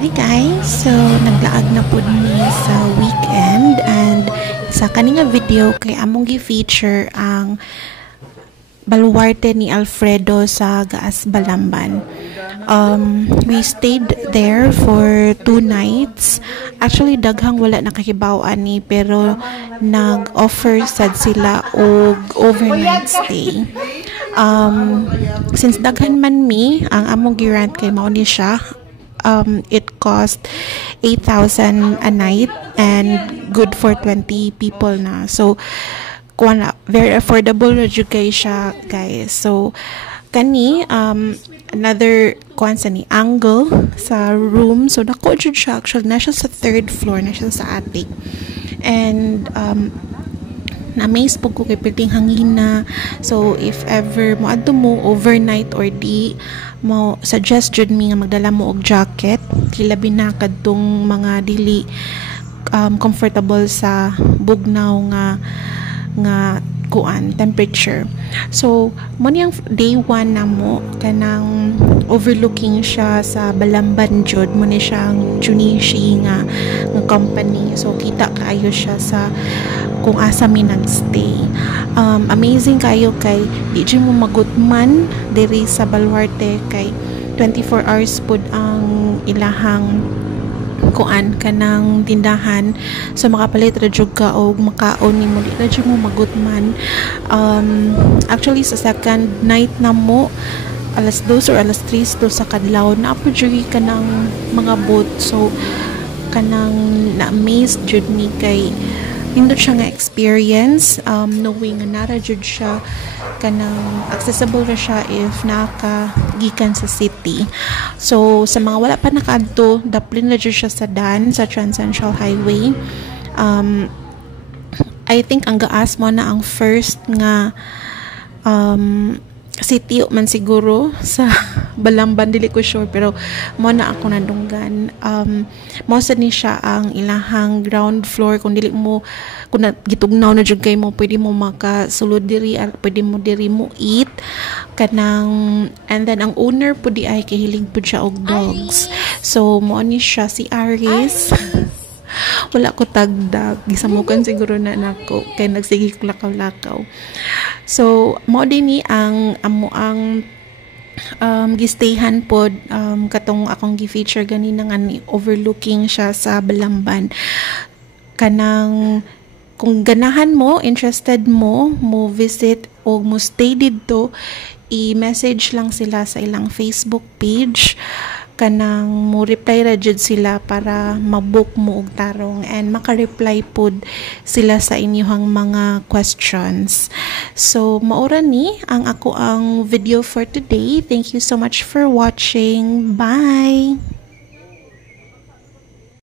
Hi guys! So, naglaag na po ni sa weekend and sa kaninga video kay among gi-feature ang baluarte ni Alfredo sa Gaas Balamban. We stayed there for 2 nights. Actually, daghang wala nakahibaw-an ni pero nag-offer sad sila og overnight stay. Since daghan man mi, ang among gi-rent kay mao ni siya. It cost 8,000 a night and good for 20 people na. So, very affordable na jud kay siya, guys. So, kani, another angle sa room. So, dako jud siya. Actually, na siya sa 3rd floor, na siya sa attic. And, na-amaze po ko kay piling hangin na. So, if ever mo adto mo overnight or di, mo suggest jud mi nga magdala mo og jacket. Kilabi na kadtong mga dili comfortable sa bugnaw nga temperature. So, mo niyang day 1 na mo kanang overlooking siya sa Balamban jud mo ni siyang Junichi nga company. So, kita kaayo siya sa kung asa mi nagstay. Amazing kayo kay di jud mo magutman diri sa Baluarte kay 24 hours pud ang ilahang kuan kanang tindahan. So makapalit ra jud ka og makaon nimo di ra jud mo magutman. Actually sa second night na mo alas 2 or alas 3 to sa kadlaw na po jud kanang mga boat. So kanang na-amaze jud ni kay nindot siya nga experience, knowing nga nara jud siya kanang accessible ra siya if nakagikan sa city. So sa mga wala pa nakaadto, daplin na jud siya sa Dan sa Trans-Central Highway. I think ang Gaas mo na ang first nga city man siguro sa Balamban, dili ko sure pero mo na ako nadunggan. Mo sa ni siya ang ilahang ground floor. Kung dili mo, kung gitugnaw na jud kay mo, pwede mo makasulod diri at pwede mo diri mo eat kanang. And then ang owner po di ay kahilig po siya og dogs. So mo ni siya si Aris. Wala ko tagdag, gisamukan siguro na nako kay nagsige ko lakaw-lakaw. So mo din ni ang amo ang gistayhan pod katong akong gi-feature ganina nga ni overlooking siya sa Balamban. Kanang kung ganahan mo, interested mo visit o mo stay dito, i-message lang sila sa ilang Facebook page. Kanang mo reply ra jud sila para mabook mo og tarong and maka-reply pod sila sa inyong mga questions. So maura ni ang ako ang video for today. Thank you so much for watching. Bye.